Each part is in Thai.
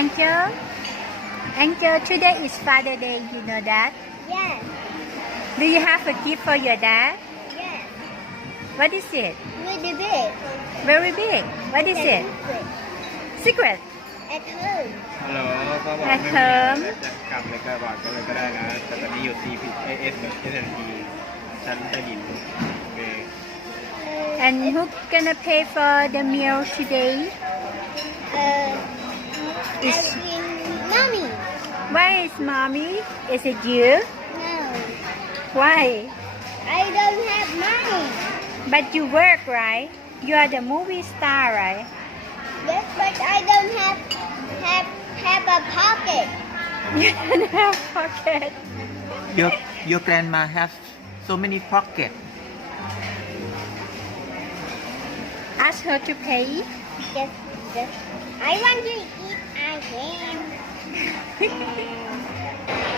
Angel Angel today is Father Day you know that Yes, Do you have a gift for your dad yes. What is it Really big. Very big What is it Secret At home. ฮัลโหลก็บอก แอ ไม่ ด มี เทิ อะ ม ไรจะกลับเลยก็บอกก็เลยก็ได้นะ แต่ตอนนี้อยู่ C P A S กับ S N T ชั้นใต้ดินโอเค And who gonna pay for the meal today Uh, is mommy. Why is mommy Is it you No, Why I don't have money. But you work right You are the movie star right Yes, but I don't have have have a pocket. You don't have pocket Your your grandma has so many pockets. Ask her to pay Just, just. I want to eat game.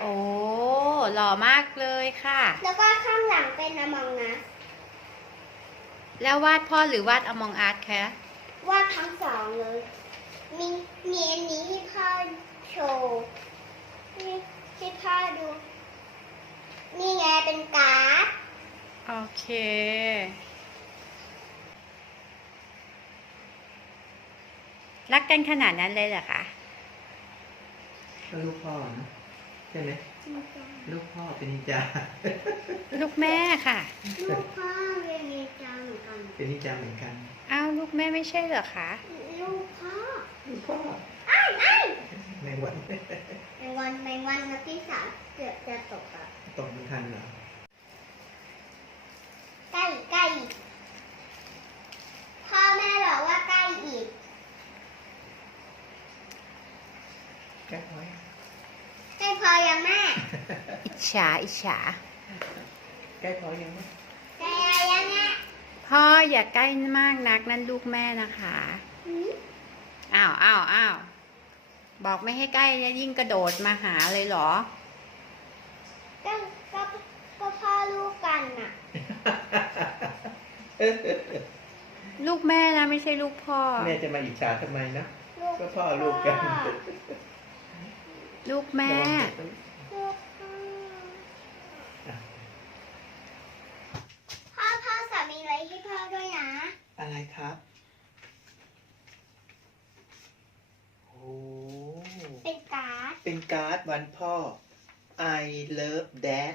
โอ้หล่อมากเลยค่ะ แล้วก็ข้างหลังเป็นอมองนะแล้ววาดพ่อหรือวาดอมองอาร์ตคะวาดทั้งสองเลย มีมีอันนี้ที่พ่อโชว์ที่ที่พ่อดูนี่ไงเป็นการ์ดโอเค รักกันขนาดนั้นเลยเหรอคะ ก็ลูกพ่อนะใช่ไหมลูกพ่อเป็นนิจา ลูกแม่ค่ะ ลูกพ่อเรียนในจังเหมือนกัน เป็นนิจาเหมือนกัน อ้าวลูกแม่ไม่ใช่เหรอคะลูกพ่อลูกพ่อไอ้ไอ้ในวันในวันในวันนัดที่สามเกือบจะตกอะตกมันทันเหรอใกล้ใกล้พ่อแม่บอกว่าใกล้อีกแก้ไว้ ใกล้พอยังแม่อิจฉาอิจฉาแก้พอยังไหมใกล้อะไรยังแม่พ่ออย่าใกล้มากนักนั่นลูกแม่นะคะหืมอ้าวอ้าวอ้าวบอกไม่ให้ใกล้แล้วยิ่งกระโดดมาหาเลยเหรอก็ก็ก็พ่อลูกกันน่ะ ลูกแม่นะไม่ใช่ลูกพ่อ แม่จะมาอิจฉาทำไมนะลูกก็พ่อลูกกัน ลูกแม่ลูกพ่อพ่อพ่อสามีอะไรให้พ่อด้วยนะ อะไรครับ โอ้เป็นการ์ดเป็นการ์ดวันพ่อ I love dad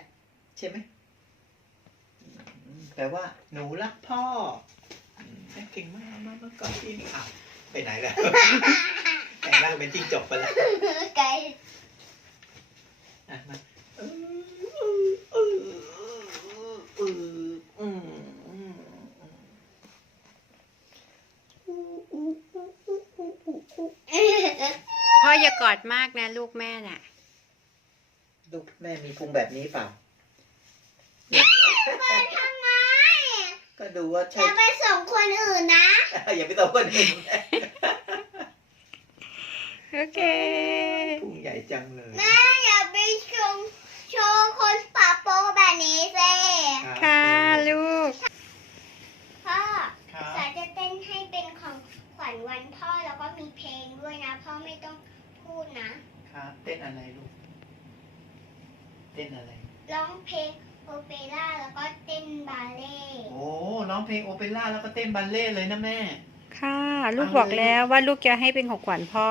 ใช่ไหมอืมแปลว่า หนูรักพ่ออืมเก่งมากมากมากก่อนที่นี่อ้าวไปไหนแล้วร่างเป็นจิ้งจกไปแล้วไก่ อะมาอืมอืมพ่ออย่ากอดมากนะ ลูกแม่น่ะ ลูกแม่มีพุงแบบนี้เปล่าเปิดทำไมก็ดูว่าอใช่ย่าไปส่งคนอื่นนะ อย่าไปต่อคนอื่นโอเคพุงใหญ่จังเลย แม่อย่าไปชมโชว์คนปะโปแบบนี้สิ รับ ค่ะลูก พ่อ ครับ สาจะเต้นให้เป็นของข วัญวันพ่อแล้วก็มีเพลงด้วยนะ พ่อไม่ต้องพูดนะครับเต้นอะไรลูก เต้นอะไร ร้องเพลงโอเปร่าแล้วก็เต้นบาเล่ต์โอ้ร้องเพลงโอเปร่าแล้วก็เต้นบัลเล่ต์เลยนะแม่ ค่ะ ลูกบอกแล้วว่าลูกจะให้เป็นของขวัญพ่อ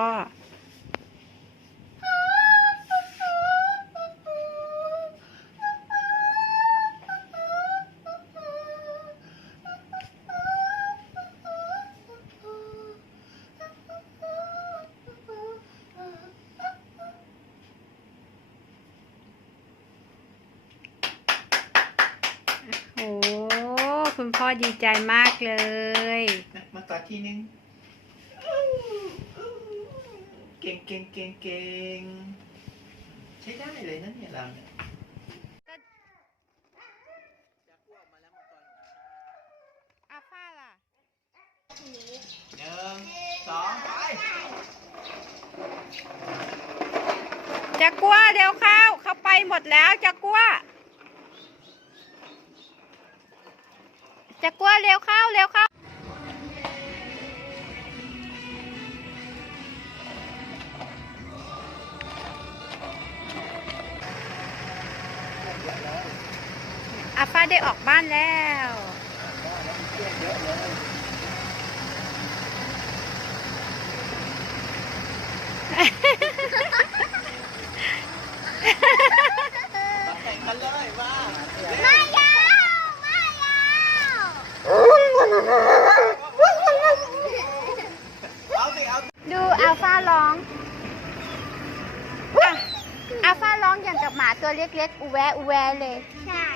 คุณพ่อดีใจมากเลย มากอดทีนึง เก่งเก่งเก่งเก่งใช้ได้เลยนะเนี่ยเราเนี่ยอาฟ้าล่ะหนึ่งสองไปจะกลัวเดี๋ยวเข้า เขาไปหมดแล้วจะกลัว จะกลัวเร็วเข้าเร็วเข้าอาฟ้าได้ออกบ้านแล้วแข่งกันเลยว่า มายาวมายาว เอาสิเอา ดูอัลฟาร้องอะอัลฟาร้องอย่างกับหมาตัวเล็กๆอูแวะอูแวะเลย ใช่